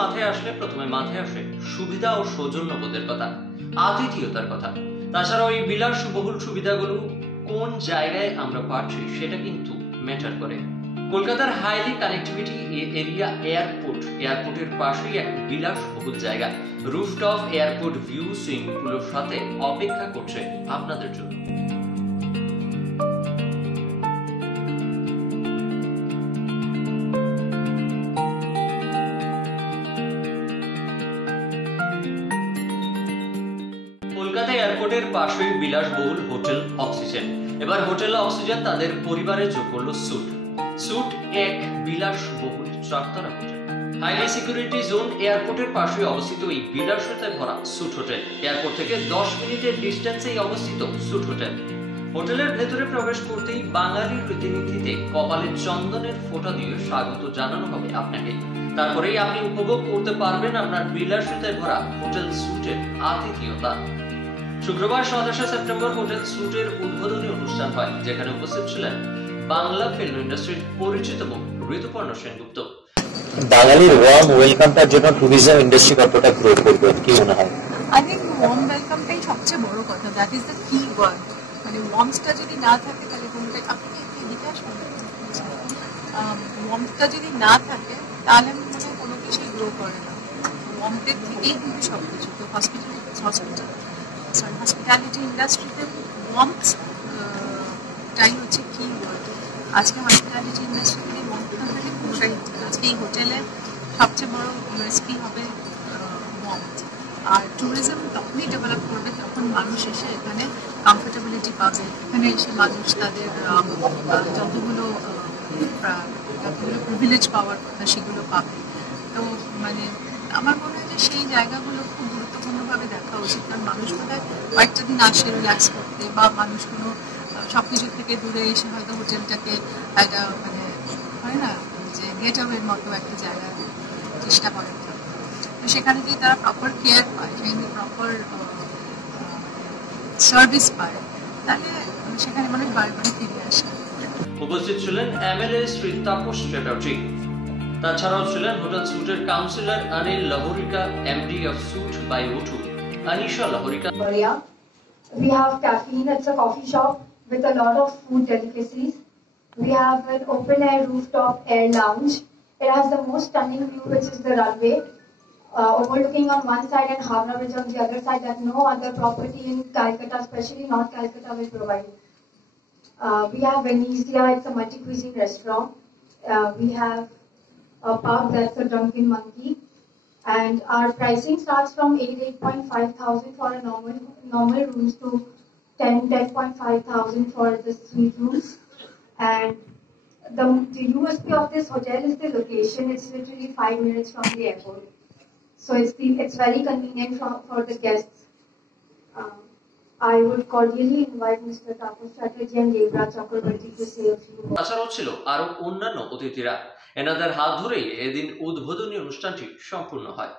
মাথায় আসলে প্রথমে মাথায় আসে সুবিধা ও সৌজন্যবোধের কথা, আতিথেয়তার কথা। তাছাড়া ওই বিলাসবহুল সুবিধাগুলো কোন জায়গায় আমরা পাচ্ছি সেটা কিন্তু ম্যাটার করে। কলকাতার হাইলি কানেক্টিভিটি এরিয়া এয়ারপোর্টের পাশেই এক বিলাসবহুল জায়গা রুফটপ এয়ারপোর্ট ভিউ সুইমিং পুলের সাথে অপেক্ষা করছে আপনাদের জন্য। কলকাতা এয়ারপোর্টের পাশেই বিলাসবহুল হোটেল অক্সিজেন। এবার হোটেল অক্সিজেন তাদের পরিবারে যোগ করলো স্যুট এক বিলাসবহুল চারতলা হোটেল। হাইলি সিকিউরিটি জোন এয়ারপোর্টের পাশে অবস্থিত এই বিলাসিতায় ভরা স্যুট হোটেল। এয়ারপোর্ট থেকে 10 মিনিটের ডিস্টেন্সেই অবস্থিত স্যুট হোটেল। হোটেলের ভেতরে প্রবেশ করতেই বাঙালির রীতিনীতিতে কপালে চন্দনের ফোঁটা দিয়ে স্বাগত জানানো হবে আপনাকে। তারপরেই আপনি উপভোগ করতে পারবেন আপনার বিলাসিতায় ভরা হোটেল স্যুটের আতিথেয়তা। শুক্রবার 27 সেপ্টেম্বর হোটেল স্যুটের উদ্বোধনী অনুষ্ঠান হয়, যেখানে উপস্থিত ছিলেন বাংলা ফিল্ম ইন্ডাস্ট্রির পরিচিত মুখ ঋতুপর্ণ সেনগুপ্ত। বাঙালির ওয়ার্ম ওয়েলকামটার জন্য ট্যুরিজম ইন্ডাস্ট্রি কতটা গ্রো করবে কি মনে হয়? আই থিংক ওয়ার্ম ওয়েলকামটাই সবচেয়ে বড় কথা, দ্যাট ইজ দ্য কি ওয়ার্ড। মানে ওয়ার্মসটা যদি না থাকে তাহলে কোনোটাই, আপনি এদিকে আসবেন, ওয়ার্মসটা যদি না থাকে তাহলে মনে হয় কোনো কিছুই গ্রো করে না। ওয়ার্মসের থেকেই কিন্তু সব কিছু। তো হসপিটালিটি ইন্ডাস্ট্রিতে ওয়ার্মসটাই হচ্ছে কি ওয়ার্ড। আজকে হসপিটালিটি ইন্ডাস্ট্রিতে ওয়ার্মস না থাকলে কোনোটাই হচ্ছে না। আজকে এই হোটেলের সবচেয়ে বড় রেসিপি হবে ওয়ার্মস। আর ট্যুরিজম তখনই ডেভেলপ করবে যখন মানুষ এসে এখানে কমফোর্টেবিলিটি পাবে, এখানে এসে মানুষ তাদের যতগুলো প্রিভিলেজ পাওয়ার কথা সেগুলো পাবে। তো মানে আমার মনে হয় যে সেই জায়গাগুলো খুব গুরুত্বপূর্ণভাবে দেখা উচিত। কারণ মানুষ বোধহয় কয়েকটা দিন আসে রিল্যাক্স করতে, বা মানুষ কোনো সবকিছু থেকে দূরে এসে হয়তো হোটেলটাকে একটা মানে হয় না যে গেট আওয়ের মতো একটা জায়গা চেষ্টা করে। তো সেখানে যদি তারা প্রপার কেয়ার পায়, সেখানে প্রপার সার্ভিস পায়, তাহলে সেখানে মানুষ বারবার ফিরে আসে। উপস্থিত ছিলেন এমএলএ শ্রী তাপস চ্যাটার্জি। তাছাড়াও ছিলেন হোটেল স্যুটের councillor Anil Lahorika, MD of suite by O two, Anisha Lahorika. We have Caffeine, it's a coffee shop with a lot of food delicacies. We have an open air rooftop air lounge. It has the most stunning view, which is the runway, overlooking on one side and Havna Bridge on the other side, that no other property in Calcutta, especially North Calcutta, will provide. We have Venezia, it's a multi-cuisine restaurant. We have a pub, that's a Drunken Monkey. And our pricing starts from 8.5 thousand for a normal rooms to 10.5 thousand for the suite rooms. And the USP of this hotel is the location. It's literally 5 minutes from the airport. So it's very convenient for the guests. I would cordially invite Mr. Tapas Chatterjee and Devraj Chakrabarti to say a few words. তাছাড়াও ছিল আরো অন্যান্য অতিথিরা। এনাদের হাত ধরেই এদিন উদ্বোধনী অনুষ্ঠানটি সম্পূর্ণ হয়।